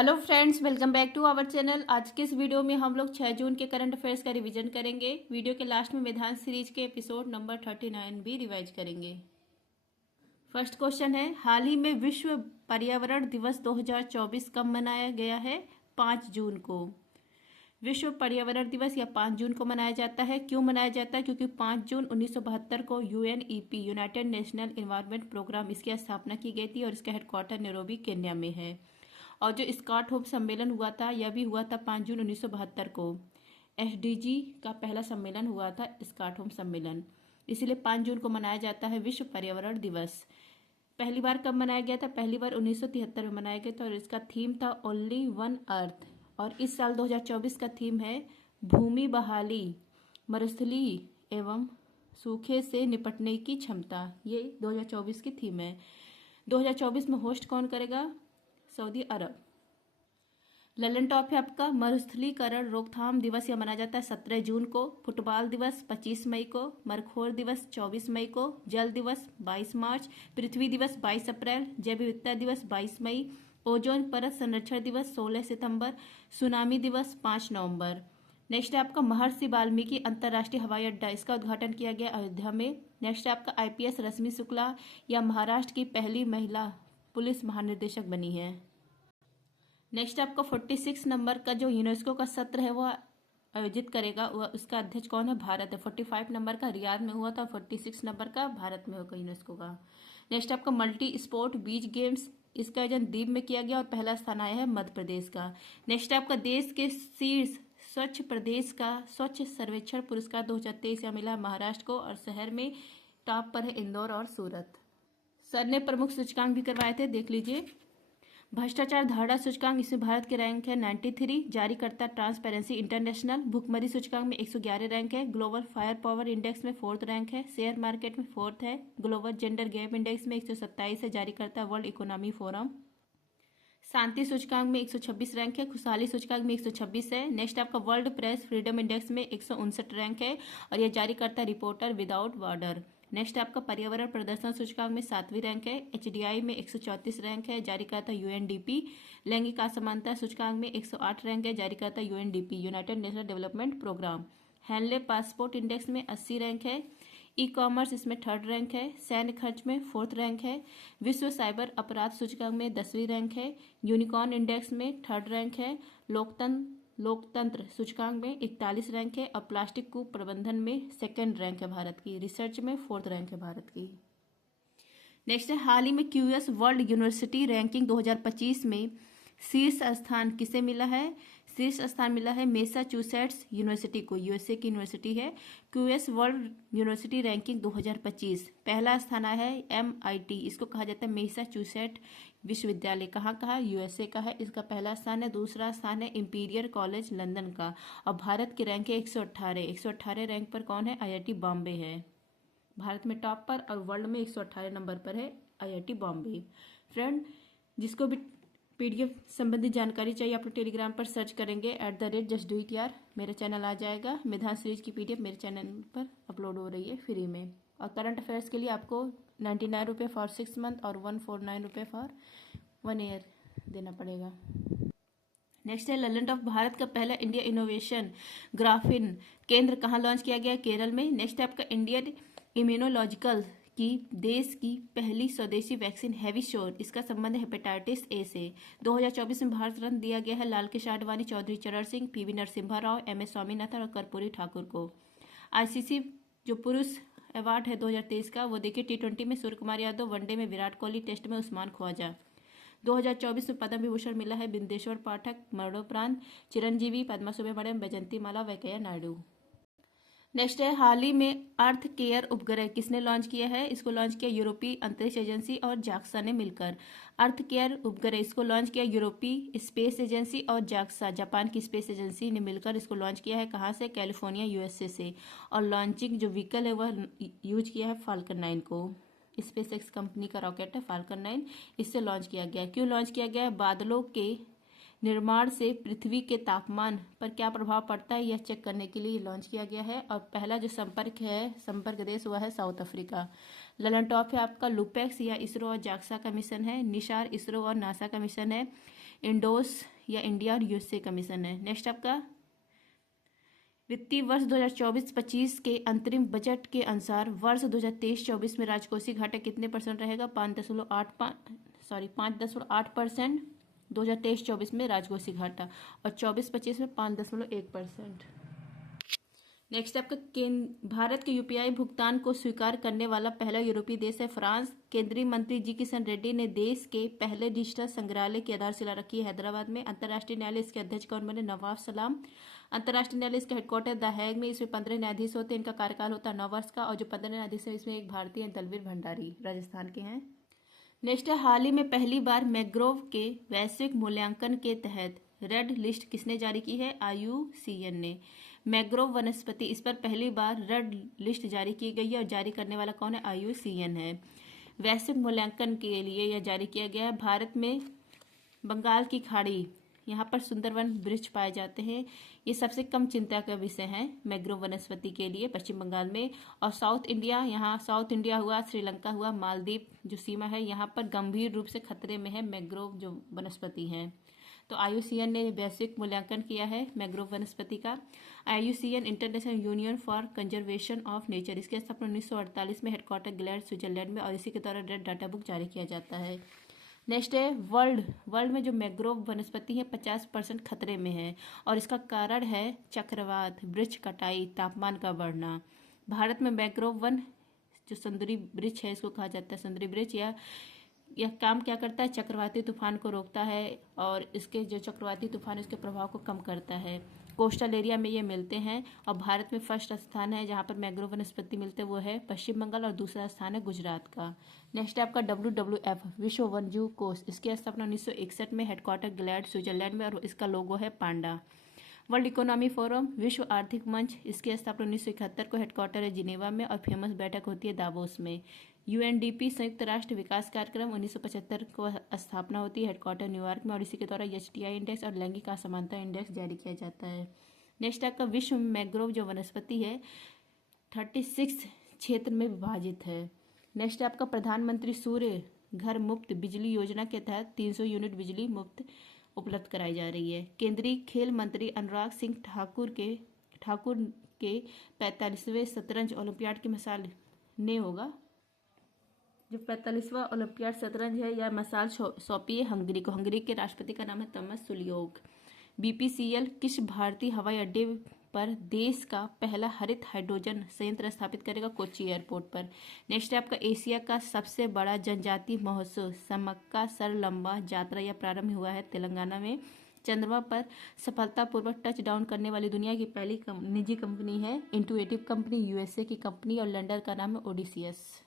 Hello friends, welcome back to our channel. आज के इस वीडियो में हम लोग 6 जून के करंट अफेयर्स का रिवीजन करेंगे। वीडियो के लास्ट में मैदान सीरीज के एपिसोड नंबर 39 भी रिवाइज करेंगे। फर्स्ट क्वेश्चन है, हाल ही में विश्व पर्यावरण दिवस 2024 कब मनाया गया है? 5 जून को। विश्व पर्यावरण दिवस या 5 जून को मनाया जाता है। क्यों मनाया जाता है? क्योंकि 5 जून 1972 को UNEP United National Environment Programme इसकी स्थापना की गई थी और इसका हेडक्वार्टर नैरोबी केन्या में है। और जो स्टॉकहोम सम्मेलन हुआ था यह भी हुआ था 5 जून 1972 को। एसडीजी का पहला सम्मेलन हुआ था स्टॉकहोम सम्मेलन, इसलिए 5 जून को मनाया जाता है विश्व पर्यावरण दिवस। पहली बार कब मनाया गया था? पहली बार 1973 में मनाया गया था और इसका थीम था ओनली वन अर्थ। और इस साल 2024 का थीम है भूमि बहाली, मरुस्थली एवं सूखे से निपटने की क्षमता। ये 2024 की थीम है। 2024 में होस्ट कौन करेगा? सऊदी अरब। ललन टॉप है आपका, मरुस्थलीकरण रोकथाम दिवस यह मनाया जाता है 17 जून को। फुटबॉल दिवस 25 मई को। मरखोर दिवस 24 मई को। जल दिवस 22 मार्च। पृथ्वी दिवस 22 अप्रैल। जैव विविधता दिवस 22 मई। ओजोन परत संरक्षण दिवस 16 सितंबर। सुनामी दिवस 5 नवंबर। नेक्स्ट है आपका महर्षि वाल्मीकि अंतर्राष्ट्रीय हवाई अड्डा, इसका उद्घाटन किया गया अयोध्या में। नेक्स्ट है आपका आईपीएस रश्मि शुक्ला या महाराष्ट्र की पहली महिला पुलिस महानिदेशक बनी है। नेक्स्ट आपका 46 नंबर का जो यूनेस्को का सत्र है वह आयोजित करेगा, वह उसका अध्यक्ष कौन है? भारत है। 45 नंबर का रियाद में हुआ था, 46 नंबर का भारत में होगा यूनेस्को का। नेक्स्ट आपका मल्टी स्पोर्ट बीच गेम्स, इसका आयोजन दीव में किया गया और पहला स्थान आया है मध्य प्रदेश का। नेक्स्ट आपका देश के शीर्ष स्वच्छ प्रदेश का स्वच्छ सर्वेक्षण पुरस्कार 2023 का मिला महाराष्ट्र को और शहर में टॉप पर है इंदौर और सूरत। सर ने प्रमुख सूचकांक भी करवाए थे, देख लीजिए। भ्रष्टाचार धारणा सूचकांक, इसमें भारत के रैंक है 93। जारी करता ट्रांसपेरेंसी इंटरनेशनल। भुखमरी सूचकांक में 111 रैंक है। ग्लोबल फायर पावर इंडेक्स में 4th रैंक है। शेयर मार्केट में 4th है। ग्लोबल जेंडर गैप इंडेक्स में 127 है। जारी करता वर्ल्ड इकोनॉमी फोरम। शांति सूचकांक में 126 रैंक है। खुशहाली सूचकांक में 126 है। नेक्स्ट आपका वर्ल्ड प्रेस फ्रीडम इंडेक्स में 159 रैंक है और यह जारी करता है रिपोर्टर विदाउट बॉर्डर। नेक्स्ट आपका पर्यावरण प्रदर्शन सूचकांक में 7वीं रैंक है। एचडीआई में 134 रैंक है, जारी करता यूएनडीपी। लैंगिक असमानता सूचकांक में 108 रैंक है, जारी करता UNDP United National Development Programme. Henley passport index में 80 रैंक है। ई कॉमर्स इसमें 3rd रैंक है। सैन्य खर्च में 4th रैंक है। विश्व साइबर अपराध सूचकांक में 10वीं रैंक है। यूनिकॉर्न इंडेक्स में 3rd रैंक है। लोकतंत्र सूचकांक में 41 रैंक है और प्लास्टिक कूप प्रबंधन में 2nd रैंक है भारत की। रिसर्च में 4th रैंक है भारत की। नेक्स्ट है, हाल ही में क्यूएस वर्ल्ड यूनिवर्सिटी रैंकिंग 2025 में शीर्ष स्थान किसे मिला है? शीर्ष स्थान मिला है मैसाचुसेट्स यूनिवर्सिटी को, यूएसए की यूनिवर्सिटी है। क्यूएस वर्ल्ड यूनिवर्सिटी रैंकिंग 2025 पहला स्थान आया है एमआईटी, इसको कहा जाता है मैसाचुसेट विश्वविद्यालय। कहाँ का है? यूएसए का है। इसका पहला स्थान है। दूसरा स्थान है इंपीरियल कॉलेज लंदन का। और भारत की रैंक है 118 रैंक पर कौन है? आईआईटी बॉम्बे है भारत में टॉप पर और वर्ल्ड में 118 नंबर पर है आईआईटी बॉम्बे। फ्रेंड, जिसको भी पीडीएफ संबंधी जानकारी चाहिए आप लोग टेलीग्राम पर सर्च करेंगे @justdoityar, मेरा चैनल आ जाएगा। मेधान सीरीज की पीडीएफ मेरे चैनल पर अपलोड हो रही है फ्री में। और करंट अफेयर्स के लिए आपको 99 रुपये फॉर 6 मंथ और 149 रुपये फॉर 1 ईयर देना पड़ेगा। नेक्स्ट है, ललन टॉप भारत का पहला इंडिया इनोवेशन ग्राफीन केंद्र कहाँ लॉन्च किया गया? केरल में। नेक्स्ट है आपका इंडियन इम्यूनोलॉजिकल की देश की पहली स्वदेशी वैक्सीन हैविशोर, इसका संबंध हेपेटाइटिस ए से। 2024 में भारत रत्न दिया गया है लाल किशन आडवाणी, चौधरी चरण सिंह, पीवी नरसिम्हा राव, एमएस स्वामीनाथन और कर्पूरी ठाकुर को। आईसीसी जो पुरुष अवार्ड है 2023 का वो देखिए, T20 में सूर्य कुमार यादव, वनडे में विराट कोहली, टेस्ट में उस्मान ख्वाजा। 2024 में पद्म विभूषण मिला है बिंदेश्वर पाठक, मरणोपरांत चिरंजीवी, पद्मा सुब्रमण्यम, वैजंती माला, वेंकैया नायडू। नेक्स्ट है, हाल ही में अर्थ केयर उपग्रह किसने लॉन्च किया है? इसको लॉन्च किया यूरोपीय अंतरिक्ष एजेंसी और जाक्सा ने मिलकर। अर्थ केयर उपग्रह इसको लॉन्च किया यूरोपीय स्पेस एजेंसी और जाक्सा जापान की स्पेस एजेंसी ने मिलकर इसको लॉन्च किया है। कहाँ से? कैलिफोर्निया यूएसए से। और लॉन्चिंग जो व्हीकल है वह यूज किया है फाल्कन 9 को। स्पेस एक्स कंपनी का रॉकेट है फाल्कन 9, इससे लॉन्च किया गया। क्यों लॉन्च किया गया है? बादलों के निर्माण से पृथ्वी के तापमान पर क्या प्रभाव पड़ता है यह चेक करने के लिए लॉन्च किया गया है। और पहला जो संपर्क देश हुआ है साउथ अफ्रीका। ललन टॉप है आपका लुपेक्स या इसरो और जाक्सा का मिशन है। निशार इसरो और नासा का मिशन है। इंडोस या इंडिया और यूएसए का मिशन है। नेक्स्ट आपका वित्तीय वर्ष 2024-25 के अंतरिम बजट के अनुसार वर्ष 2023-24 में राजकोषीय घाटा कितने परसेंट रहेगा? 5.8%। 2023-24 में राजकोषीय घाटा और 24-25 में 5.1%। नेक्स्ट आपका भारत के यूपीआई भुगतान को स्वीकार करने वाला पहला यूरोपीय देश है फ्रांस। केंद्रीय मंत्री जी किशन रेड्डी ने देश के पहले डिजिटल संग्रहालय की आधारशिला रखी है हैदराबाद में। अंतर्राष्ट्रीय न्यायालय इसके अध्यक्ष कौन बने? नवाब सलाम। अंतर्राष्ट्रीय न्यायालय इसका हेडक्वार्टर द हैग में। इसमें 15 न्यायाधीश होते हैं। इनका कार्यकाल होता है 9 वर्ष का। और जो 15 न्यायाधीश हैं इसमें एक भारतीय दलवीर भंडारी राजस्थान के हैं। नेक्स्ट है हाल ही में पहली बार मैंग्रोव के वैश्विक मूल्यांकन के तहत रेड लिस्ट किसने जारी की है? IUCN ने। मैंग्रोव वनस्पति इस पर पहली बार रेड लिस्ट जारी की गई है और जारी करने वाला कौन है? IUCN है। वैश्विक मूल्यांकन के लिए यह जारी किया गया है। भारत में बंगाल की खाड़ी यहाँ पर सुंदरवन वृक्ष पाए जाते हैं। ये सबसे कम चिंता का विषय है मैंग्रोव वनस्पति के लिए पश्चिम बंगाल में। और साउथ इंडिया हुआ, श्रीलंका हुआ, मालदीव जो सीमा है यहाँ पर गंभीर रूप से खतरे में है मैंग्रोव जो वनस्पति है। तो IUCN ने वैश्विक मूल्यांकन किया है मैंग्रोव वनस्पति का। IUCN international union for conservation of nature इसके स्थापना 1948 में हेडक्वार्टर ग्लैड स्विट्जरलैंड में और इसी के द्वारा रेड डाटा बुक जारी किया जाता है। नेक्स्ट है वर्ल्ड में जो मैंग्रोव वनस्पति है 50% खतरे में है और इसका कारण है चक्रवात, वृक्ष कटाई, तापमान का बढ़ना। भारत में मैंग्रोव वन जो समुद्री वृक्ष है इसको कहा जाता है समुद्री वृक्ष। यह काम क्या करता है? चक्रवाती तूफान को रोकता है और इसके जो चक्रवाती तूफान है उसके प्रभाव को कम करता है। कोस्टल एरिया में ये मिलते हैं और भारत में फर्स्ट स्थान है जहाँ पर मैंग्रोव वनस्पति मिलते हैं वो है पश्चिम बंगाल और दूसरा स्थान है गुजरात का। नेक्स्ट है आपका WWF विश्व वन्यजीव कोष इसकी स्थापना 1961 में हेडक्वार्टर ग्लैड स्विट्जरलैंड में और इसका लोगो है पांडा। वर्ल्ड इकोनॉमी फोरम विश्व आर्थिक मंच इसकी स्थापना 1971 को हेडक्वार्टर है जिनेवा में और फेमस बैठक होती है दावोस में। UNDP संयुक्त राष्ट्र विकास कार्यक्रम 1975 को स्थापना होती है हेडक्वार्टर न्यूयॉर्क में और इसी के द्वारा HTI इंडेक्स और लैंगिक असमानता इंडेक्स जारी किया जाता है। नेक्स्ट आपका विश्व मैंग्रोव जो वनस्पति है 36 क्षेत्र में विभाजित है। नेक्स्ट आपका प्रधानमंत्री सूर्य घर मुफ्त बिजली योजना के तहत 300 यूनिट बिजली मुफ्त उपलब्ध कराई जा रही है। केंद्रीय खेल मंत्री अनुराग सिंह ठाकुर के 45वें शतरंज ओलंपियाड की मिसाल ने होगा। जो 45वां ओलंपियाड शतरंज है यह मिसाल सौंपी है हंगरी को। हंगरी के राष्ट्रपति का नाम है तमस सुलियोग। BPCL किस भारतीय हवाई अड्डे पर देश का पहला हरित हाइड्रोजन संयंत्र स्थापित करेगा? कोच्चि एयरपोर्ट पर। नेक्स्ट है आपका एशिया का सबसे बड़ा जनजातीय महोत्सव समक्का सरलंबा यात्रा या प्रारंभ हुआ है तेलंगाना में। चंद्रमा पर सफलतापूर्वक टच डाउन करने वाली दुनिया की पहली निजी कंपनी है इंटुएटिव कंपनी USA की कंपनी और लैंडर का नाम है ओडिसियस।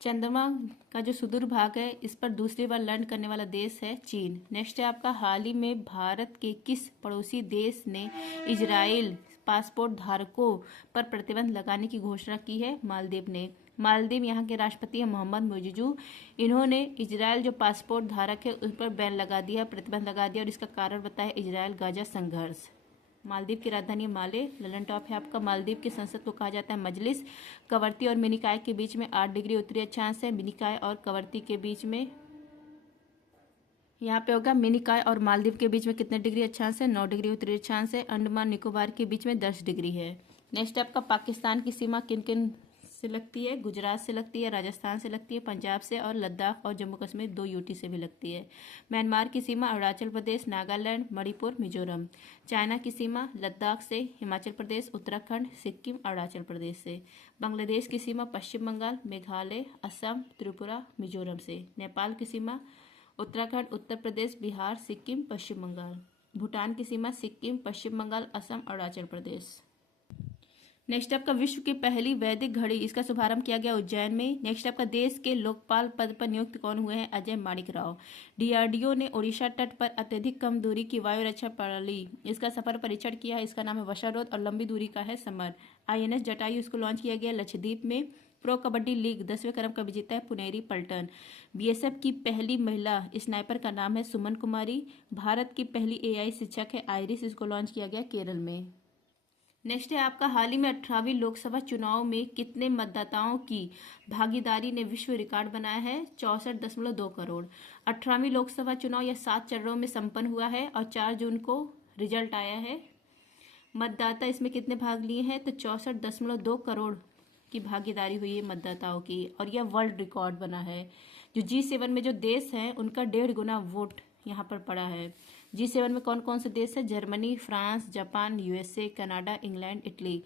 चंद्रमा का जो सुदूर भाग है इस पर दूसरी बार लैंड करने वाला देश है चीन। नेक्स्ट है आपका हाल ही में भारत के किस पड़ोसी देश ने इजराइल पासपोर्ट धारकों पर प्रतिबंध लगाने की घोषणा की है? मालदीव ने। मालदीव यहाँ के राष्ट्रपति हैं मोहम्मद मुइज़। इन्होंने इजराइल जो पासपोर्ट धारक है उस पर बैन लगा दिया, प्रतिबंध लगा दिया और इसका कारण बताया इजराइल गाजा संघर्ष। मालदीव की राजधानी माले। ललन टॉप है आपका मालदीव की संसद को कहा जाता है मजलिस। कवरती और मिनिकाय के बीच में 8 डिग्री उत्तरी अक्षांश है। मिनिकाय और कवरती के बीच में यहाँ पे होगा मिनिकाय और मालदीव के बीच में कितने डिग्री अक्षांश है? 9 डिग्री उत्तरी अक्षांश है। अंडमान निकोबार के बीच में 10 डिग्री है। नेक्स्ट आपका पाकिस्तान की सीमा किन किन से लगती है? गुजरात से लगती है, राजस्थान से लगती है, पंजाब से और लद्दाख और जम्मू कश्मीर 2 UT से भी लगती है। म्यांमार की सीमा अरुणाचल प्रदेश, नागालैंड, मणिपुर, मिजोरम। चाइना की सीमा लद्दाख से हिमाचल प्रदेश, उत्तराखंड, सिक्किम, अरुणाचल प्रदेश से। बांग्लादेश की सीमा पश्चिम बंगाल, मेघालय, असम, त्रिपुरा, मिजोरम से। नेपाल की सीमा उत्तराखंड, उत्तर प्रदेश, बिहार, सिक्किम, पश्चिम बंगाल। भूटान की सीमा सिक्किम, पश्चिम बंगाल, असम, अरुणाचल प्रदेश। नेक्स्ट आपका विश्व की पहली वैदिक घड़ी इसका शुभारंभ किया गया उज्जैन में। नेक्स्ट आपका देश के लोकपाल पद पर नियुक्त कौन हुए हैं? अजय माणिक राव। DRDO ने ओडिशा तट पर अत्यधिक कम दूरी की वायु रक्षा प्रणाली इसका सफल परीक्षण किया है। इसका नाम है वशारोध और लंबी दूरी का है समर। INS जटायु इसको लॉन्च किया गया लक्षद्वीप में। प्रो कबड्डी लीग 10वें क्रम का विजेता है पुनेरी पल्टन। BSF की पहली महिला स्नाइपर का नाम है सुमन कुमारी। भारत की पहली AI शिक्षक है आइरिस, इसको लॉन्च किया गया केरल में। नेक्स्ट है आपका, हाल ही में 18वीं लोकसभा चुनाव में कितने मतदाताओं की भागीदारी ने विश्व रिकॉर्ड बनाया है? 64.2 करोड़। 18वीं लोकसभा चुनाव यह 7 चरणों में संपन्न हुआ है और 4 जून को रिजल्ट आया है। मतदाता इसमें कितने भाग लिए हैं? तो 64.2 करोड़ की भागीदारी हुई है मतदाताओं की, और यह वर्ल्ड रिकॉर्ड बना है। जो G7 में जो देश हैं उनका 1.5 गुना वोट यहाँ पर पड़ा है। G7 में कौन कौन से देश है? Germany, France, Japan, USA, Canada, England, Italy.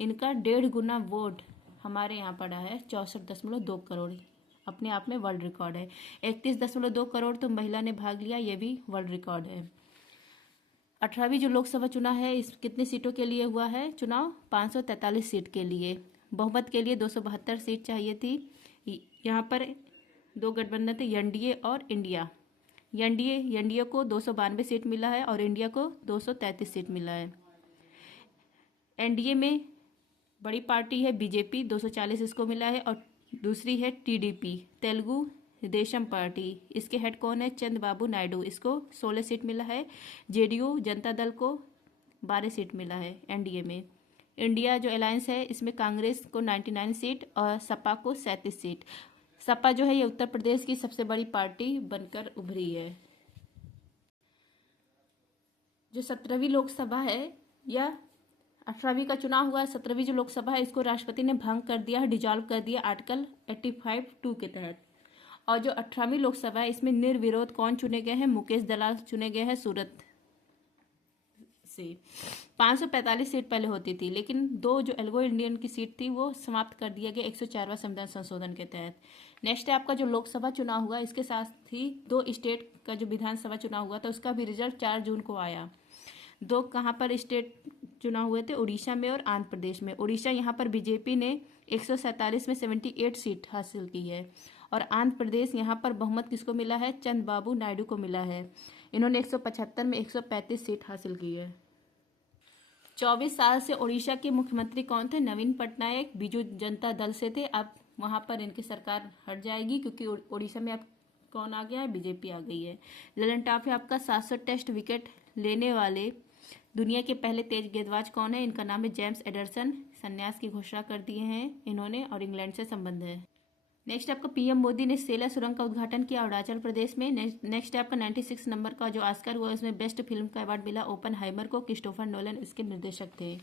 इनका 1.5 गुना वोट हमारे यहाँ पड़ा है। 64.2 करोड़ अपने आप में वर्ल्ड रिकॉर्ड है। 31.2 करोड़ तो महिला ने भाग लिया, ये भी वर्ल्ड रिकॉर्ड है। 18वीं जो लोकसभा चुनाव है, इस कितनी सीटों के लिए हुआ है चुनाव? 543 सीट के लिए। बहुमत के लिए 272 सीट चाहिए थी। यहाँ पर 2 गठबंधन थे, एनडीए और इंडिया। एनडीए को 292 सीट मिला है और इंडिया को 233 सीट मिला है। एनडीए में बड़ी पार्टी है बीजेपी, 240 इसको मिला है, और दूसरी है टीडीपी, तेलुगु देशम पार्टी। इसके हेड कौन है? चंद्रबाबू नायडू, इसको 16 सीट मिला है। जेडीयू जनता दल को 12 सीट मिला है एनडीए में। इंडिया जो अलायंस है इसमें कांग्रेस को 99 सीट और सपा को 37 सीट। सपा जो है ये उत्तर प्रदेश की सबसे बड़ी पार्टी बनकर उभरी है। जो 17वीं लोकसभा है या 18वीं का चुनाव हुआ है, 17वीं जो लोकसभा है इसको राष्ट्रपति ने भंग कर दिया है, डिजॉल्व कर दिया आर्टिकल 85(2) के तहत। और जो 18वीं लोकसभा है इसमें निर्विरोध कौन चुने गए हैं? मुकेश दलाल चुने गए हैं सूरत से। 545 सीट पहले होती थी, लेकिन 2 जो एंग्लो इंडियन की सीट थी वो समाप्त कर दिया गया 104वां संविधान संशोधन के तहत। नेक्स्ट है आपका जो लोकसभा चुनाव हुआ, इसके साथ ही 2 स्टेट का जो विधानसभा चुनाव हुआ था उसका भी रिजल्ट 4 जून को आया। 2 कहाँ पर स्टेट चुनाव हुए थे? उड़ीसा में और आंध्र प्रदेश में। उड़ीसा यहाँ पर बीजेपी ने 147 में 78 सीट हासिल की है, और आंध्र प्रदेश यहाँ पर बहुमत किसको मिला है? चंद्रबाबू नायडू को मिला है। इन्होंने 175 में 135 सीट हासिल की है। 24 साल से उड़ीसा के मुख्यमंत्री कौन थे? नवीन पटनायक बीजू जनता दल से थे। अब वहां पर इनकी सरकार हट जाएगी क्योंकि उड़ीसा में अब कौन आ गया है? बीजेपी आ गई है। ललन टॉप है आपका, 700 टेस्ट विकेट लेने वाले दुनिया के पहले तेज गेंदबाज कौन है? इनका नाम है जेम्स एंडरसन। संन्यास की घोषणा कर दिए हैं इन्होंने, और इंग्लैंड से संबंध है। नेक्स्ट आपका पीएम मोदी ने सेला सुरंग का उद्घाटन किया अरुणाचल प्रदेश में। नेक्स्ट आपका 96 नंबर का जो ऑस्कर हुआ उसमें बेस्ट फिल्म का अवार्ड मिला ओपनहाइमर को। क्रिस्टोफर नोलन इसके निर्देशक थे।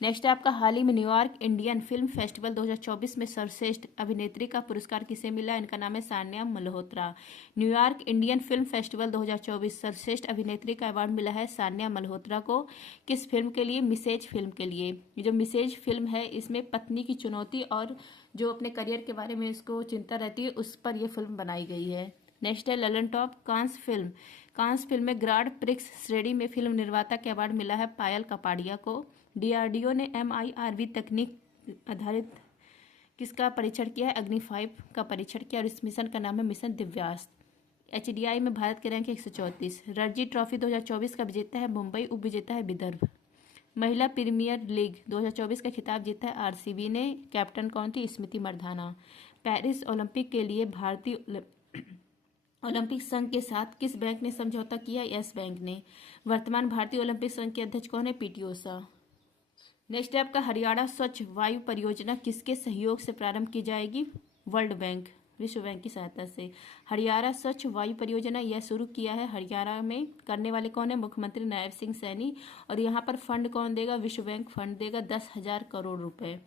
नेक्स्ट आपका हाल ही में न्यूयॉर्क इंडियन फिल्म फेस्टिवल 2024 में सर्वश्रेष्ठ अभिनेत्री का पुरस्कार किसे मिला? इनका नाम है Sanya Malhotra. New York Indian film festival 2024 सर्वश्रेष्ठ अभिनेत्री का अवार्ड मिला है सान्या मल्होत्रा को। किस फिल्म के लिए? मिसेज फिल्म के लिए। जो मिसेज फिल्म है इसमें पत्नी की चुनौती और जो अपने करियर के बारे में इसको चिंता रहती है उस पर यह फिल्म बनाई गई है। नेक्स्ट है Lalan top Cannes film. Cannes film में ग्रांड प्रिक्स श्रेणी में फिल्म निर्माता के अवार्ड मिला है पायल कपाड़िया को। डीआरडीओ ने MIRV तकनीक आधारित किसका परीक्षण किया है? अग्नि 5 का परीक्षण किया, और इस मिशन का नाम है मिशन दिव्यास्त्र। HDI में भारत के रैंक 134। रणजी ट्रॉफी 2024 का विजेता है मुंबई, उप विजेता है विदर्भ। महिला प्रीमियर लीग 2024 का खिताब जीता है RCB ने। कैप्टन कौन थी? स्मृति मंधाना। पेरिस ओलंपिक के लिए भारतीय ओलंपिक संघ के साथ किस बैंक ने समझौता किया? यस बैंक ने। वर्तमान भारतीय ओलंपिक संघ के अध्यक्ष कौन है? PT ऊषा। नेक्स्ट है आपका हरियाणा स्वच्छ वायु परियोजना किसके सहयोग से प्रारंभ की जाएगी? वर्ल्ड बैंक, विश्व बैंक की सहायता से। हरियाणा स्वच्छ वायु परियोजना यह शुरू किया है हरियाणा में। करने वाले कौन है? मुख्यमंत्री नायब सिंह सैनी। और यहाँ पर फंड कौन देगा? विश्व बैंक फंड देगा 10,000 करोड़ रुपए।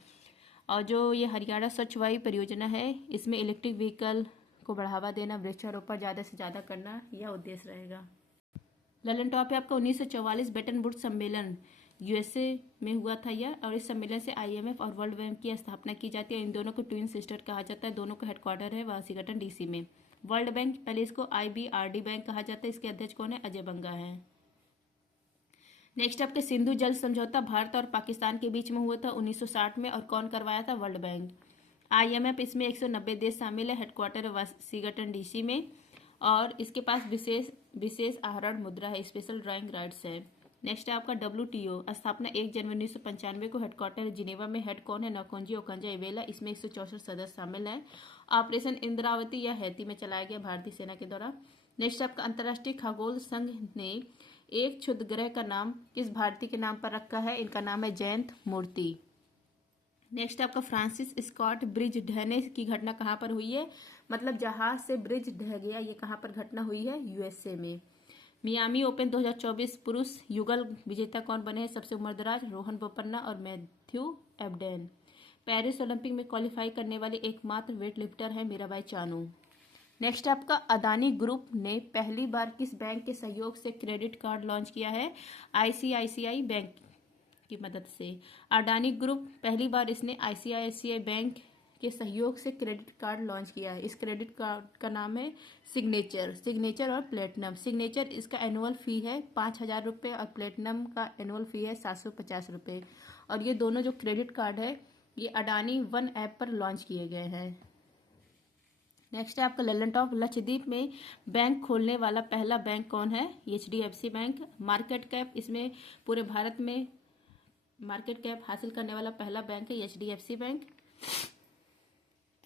और जो ये हरियाणा स्वच्छ वायु परियोजना है इसमें इलेक्ट्रिक व्हीकल को बढ़ावा देना, वृक्षारोपण ज़्यादा से ज़्यादा करना, यह उद्देश्य रहेगा। ललन टॉप है आपका 1944 बेटन वुड्स सम्मेलन USA में हुआ था यह, और इस सम्मेलन से IMF और वर्ल्ड बैंक की स्थापना की जाती है। इन दोनों को ट्विन सिस्टर कहा जाता है। दोनों का हेडक्वार्टर है वाशिंगटन DC में। वर्ल्ड बैंक पहले इसको IBRD बैंक कहा जाता है। इसके अध्यक्ष कौन है? अजय बंगा है। नेक्स्ट आपके सिंधु जल समझौता भारत और पाकिस्तान के बीच में हुआ था 1960 में, और कौन करवाया था? World bank. IMF इसमें 190 देश शामिल है। हेडक्वार्टर है वाशिंगटन DC में, और इसके पास विशेष आहरण मुद्रा है, स्पेशल ड्राइंग राइट्स है। नेक्स्ट है आपका WTO स्थापना 1 जनवरी 1995 को। हेडक्वार्टर जिनेवा में। हेड कौन है? नकोंजी ओकंजा-इवेला। इसमें 164 सदस्य शामिल हैं। ऑपरेशन इंद्रावती या हैती में चलाया गया भारतीय सेना के द्वारा। नेक्स्ट आपका अंतर्राष्ट्रीय खगोल संघ ने एक क्षुद्र ग्रह का नाम किस भारतीय के नाम पर रखा है? इनका नाम है जयंत मूर्ति। नेक्स्ट आपका फ्रांसिस स्कॉट ब्रिज ढहने की घटना कहाँ पर हुई है? मतलब जहाज से ब्रिज ढह गया, ये कहाँ पर घटना हुई है? यूएसए में। मियामी ओपन 2024 पुरुष युगल विजेता कौन बने हैं? सबसे उम्रदराज रोहन बोपन्ना और मैथ्यू एबडेन। पेरिस ओलंपिक में क्वालिफाई करने वाली एकमात्र वेट लिफ्टर है मीराबाई चानू। नेक्स्ट आपका अदानी ग्रुप ने पहली बार किस बैंक के सहयोग से क्रेडिट कार्ड लॉन्च किया है? आईसीआईसीआई बैंक की मदद से। अडानी ग्रुप पहली बार इसने आईसीआईसीआई बैंक के सहयोग से क्रेडिट कार्ड लॉन्च किया है। इस क्रेडिट कार्ड का नाम है सिग्नेचर और प्लेटिनम। सिग्नेचर इसका एनुअल फी है 5,000 रुपये और प्लेटिनम का एनुअल फी है 750 रुपये। और ये दोनों जो क्रेडिट कार्ड है ये अडानी वन ऐप पर लॉन्च किए गए हैं। नेक्स्ट है आपका ललन टॉप लक्षद्वीप में बैंक खोलने वाला पहला बैंक कौन है? HDFC bank. मार्केट कैप इसमें पूरे भारत में मार्केट कैप हासिल करने वाला पहला बैंक है एचडीएफसी बैंक।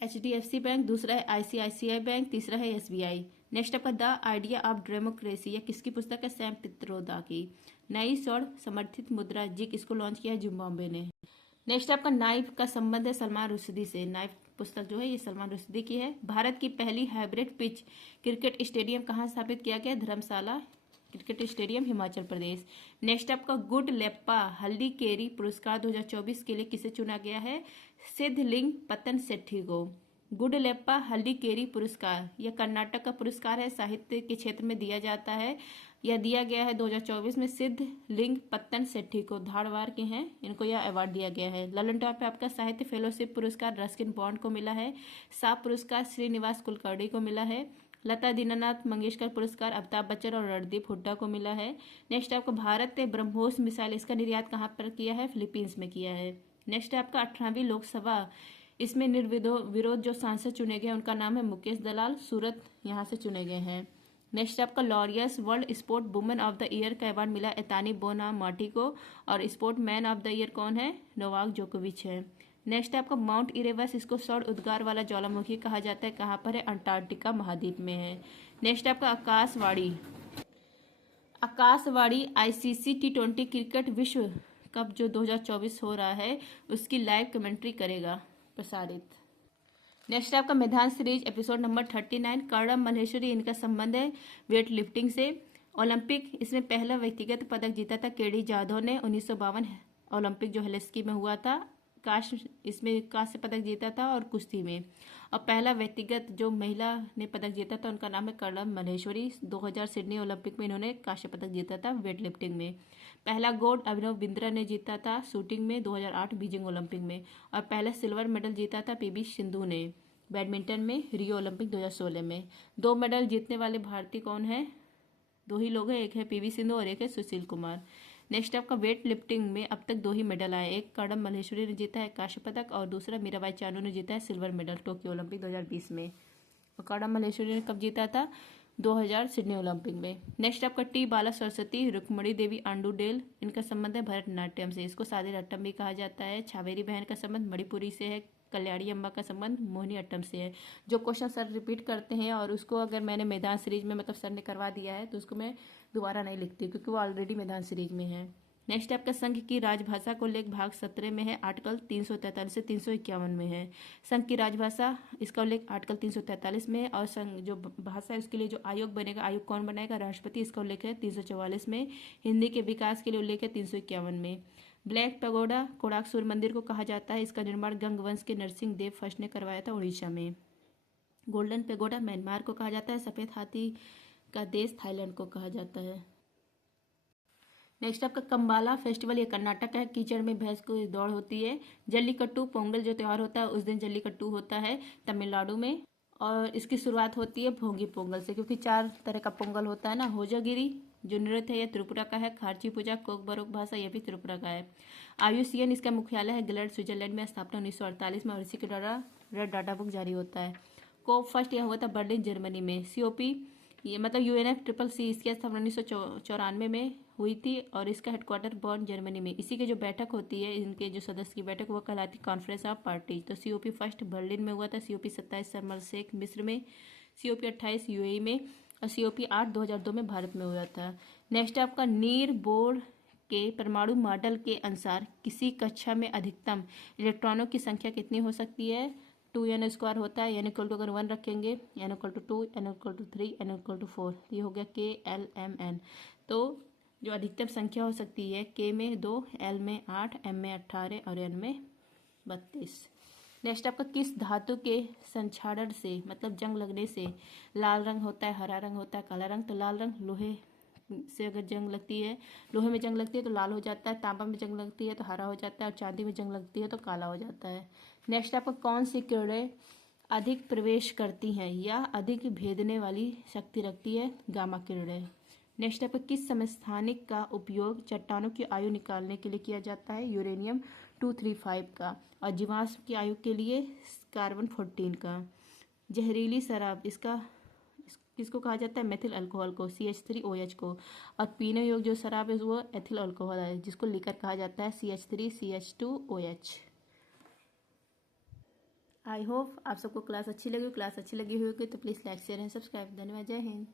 एचडीएफसी बैंक, दूसरा है आईसीआईसीआई बैंक, तीसरा है एसबीआई। नेक्स्ट आपका द आइडिया ऑफ डेमोक्रेसी, यह किसकी पुस्तक है? सैम पित्रोदा की। नई सौर समर्थित मुद्रा जिक इसको लॉन्च किया है जिम्बाब्वे ने। नेक्स्ट आपका नाइफ का संबंध है सलमान रुश्दी से। नाइफ पुस्तक जो है ये सलमान रुश्दी की है। भारत की पहली हाइब्रिड पिच क्रिकेट स्टेडियम कहाँ स्थापित किया गया? धर्मशाला cricket stadium, Himachal Pradesh. Next आपका गुड लेप्पा हल्दीकेरी पुरस्कार 2024 के लिए किसे चुना गया है? सिद्धलिंग पतन सेट्टी को। गुड लेप्पा हल्दीकेरी पुरस्कार यह कर्नाटक का पुरस्कार है, साहित्य के क्षेत्र में दिया जाता है। यह दिया गया है 2024 में सिद्धलिंग पत्तन सेट्टी को, धारवाड़ के हैं, इनको यह अवार्ड दिया गया है। ललन टॉप पे आपका साहित्य फेलोशिप पुरस्कार रस्किन बॉन्ड को मिला है। साप पुरस्कार श्रीनिवास कुलकर्णी को मिला है। लता दीनानाथ मंगेशकर पुरस्कार अमिताभ बच्चन और रणदीप हुड्डा को मिला है। नेक्स्ट आपको भारत ने ब्रह्मोस मिसाइल इसका निर्यात कहाँ पर किया है? फिलीपींस में किया है। नेक्स्ट है आपका 18वीं लोकसभा, इसमें निर्विरोध जो सांसद चुने गए उनका नाम है मुकेश दलाल, सूरत यहाँ से चुने गए हैं। नेक्स्ट आपका Laureus world sport women of the year का अवार्ड मिला एतानी बोनामाटी को। और sport man of the year कौन है? नोवाक जोकोविच है। नेक्स्ट आपका माउंट इरेबस, इसको सौर उद्गार वाला ज्वालामुखी कहा जाता है, कहाँ पर है? अंटार्कटिका महाद्वीप में है। नेक्स्ट आपका आकाशवाणी आईसीसी T20 क्रिकेट विश्व कप जो 2024 हो रहा है उसकी लाइव कमेंट्री करेगा प्रसारित। नेक्स्ट आपका मैदान series episode number 39 Karnam Malleswari, इनका संबंध है वेट लिफ्टिंग से। ओलंपिक इसमें पहला व्यक्तिगत पदक जीता था केडी जाधव ने 1952 ओलंपिक जो हेलेस्की में हुआ था। इसमें कांस्य पदक जीता था और कुश्ती में। और पहला व्यक्तिगत जो महिला ने पदक जीता था उनका नाम है कर्णम मल्लेश्वरी। 2000 सिडनी ओलंपिक में इन्होंने कांस्य पदक जीता था वेट लिफ्टिंग में। पहला गोल्ड अभिनव बिंद्रा ने जीता था शूटिंग में 2008 बीजिंग ओलंपिक में। और पहला सिल्वर मेडल जीता था पीवी सिंधु ने बैडमिंटन में रियो ओलंपिक 2016 में। 2 मेडल जीतने वाले भारतीय कौन है? 2 ही लोग हैं, एक है पीवी सिंधु और एक है सुशील कुमार। नेक्स्ट आपका वेट लिफ्टिंग में अब तक 2 ही मेडल आए, एक कर्णम मल्लेश्वरी ने जीता है कांस्य पदक और दूसरा मीराबाई चानू ने जीता है सिल्वर मेडल टोक्यो ओलंपिक 2020 में। और कर्णम मल्लेश्वरी ने कब जीता था? 2000 सिडनी ओलंपिक में। नेक्स्ट आपका टी बाला सरस्वती रुक्मणी देवी आंडूडेल, इनका संबंध है भरतनाट्यम से, इसको सादे अट्टम भी कहा जाता है। छावेरी बहन का संबंध मणिपुरी से है। कल्याणी अम्बा का संबंध मोहिनी अट्टम से है। जो क्वेश्चन सर रिपीट करते हैं और उसको अगर मैंने मैदान सीरीज में मतलब सर ने करवा दिया है तो उसको मैं दोबारा नहीं लिखती क्योंकि वो ऑलरेडी मैदान सीरीज में है। नेक्स्ट आपका संघ की राजभाषा को लेख भाग 17 में है, आर्टिकल 343 से 351 में है। संघ की राजभाषा इसका उल्लेख आर्टिकल 343 में है। और संघ जो भाषा है उसके लिए जो आयोग बनेगा, आयोग कौन बनाएगा? राष्ट्रपति, इसका उल्लेख है 344 में। हिंदी के विकास के लिए उल्लेख है 351 में। ब्लैक पैगोडा कोणार्क सूर्य मंदिर को कहा जाता है, इसका निर्माण गंग वंश के नरसिंह देव फर्स्ट ने करवाया था उड़ीसा में। गोल्डन पैगोडा म्यांमार को कहा जाता है। सफेद हाथी का देश थाईलैंड को कहा जाता है। नेक्स्ट आपका कंबाला फेस्टिवल, ये कर्नाटक का है। कीचड़ में भैंस को दौड़ होती है। जल्लीकट्टू पोंगल जो त्यौहार होता है उस दिन जल्लीकट्टू होता है तमिलनाडु में। और इसकी शुरुआत होती है भोगी पोंगल से, क्योंकि 4 तरह का पोंगल होता है ना। होजागिरी जो नृत्य है यह त्रिपुरा का है। खारची पूजा कोकबरोक भाषा यह भी त्रिपुरा का है। आयुसियन इसका मुख्यालय है ग्लैड स्विट्जरलैंड में, स्थापना 1948 में और इसी के द्वारा रेड डाटा बुक जारी होता है। कोप फर्स्ट यह हुआ था बर्लिन जर्मनी में। COP ये मतलब UNFCCC इसकी स्थापना 1994 में हुई थी और इसका हेडक्वार्टर बॉर्न जर्मनी में। इसी की जो बैठक होती है, इनके जो सदस्य की बैठक वो कहलाती कॉन्फ्रेंस ऑफ पार्टीज। तो COP फर्स्ट बर्लिन में हुआ था। COP 27 शर्म शेख मिस्र में। COP 28 UAE में। और COP 8 2002 में भारत में हुआ था। नेक्स्ट आपका नीर बोर्ड के परमाणु मॉडल के अनुसार किसी कक्षा में अधिकतम इलेक्ट्रॉनों की संख्या कितनी हो सकती है? 2n² होता है, n = अगर 1 रखेंगे, n = 2, n = 3, n = 4, ये हो गया k l m n। तो जो अधिकतम संख्या हो सकती है k में 2, l में 8, m में 18 और n में 32। नेक्स्ट आपका किस धातु के संक्षारण से मतलब जंग लगने से लाल रंग होता है, हरा रंग होता है, काला रंग? तो लाल रंग लोहे से अगर जंग लगती है, लोहे में जंग लगती है तो लाल हो जाता है, तांबा में जंग लगती है तो हरा हो जाता है और चांदी में जंग लगती है तो काला हो जाता है। नेक्स्ट आपका कौन सी किरणें अधिक प्रवेश करती हैं या अधिक भेदने वाली शक्ति रखती है? गामा किरणें। नेक्स्ट आपका किस समस्थानिक का उपयोग चट्टानों की आयु निकालने के लिए किया जाता है? यूरेनियम 235 का। और जीवाश्म की आयु के लिए कार्बन 14 का। जहरीली शराब किसको कहा जाता है? मेथिल अल्कोहल को, CH3OH को। और पीने योग्य जो शराब है वो एथिल अल्कोहल है जिसको लिकर कहा जाता है CH3CH2OH। आई होप आप सबको क्लास अच्छी लगी होगी तो please like share and subscribe. धन्यवाद। जय हिंद।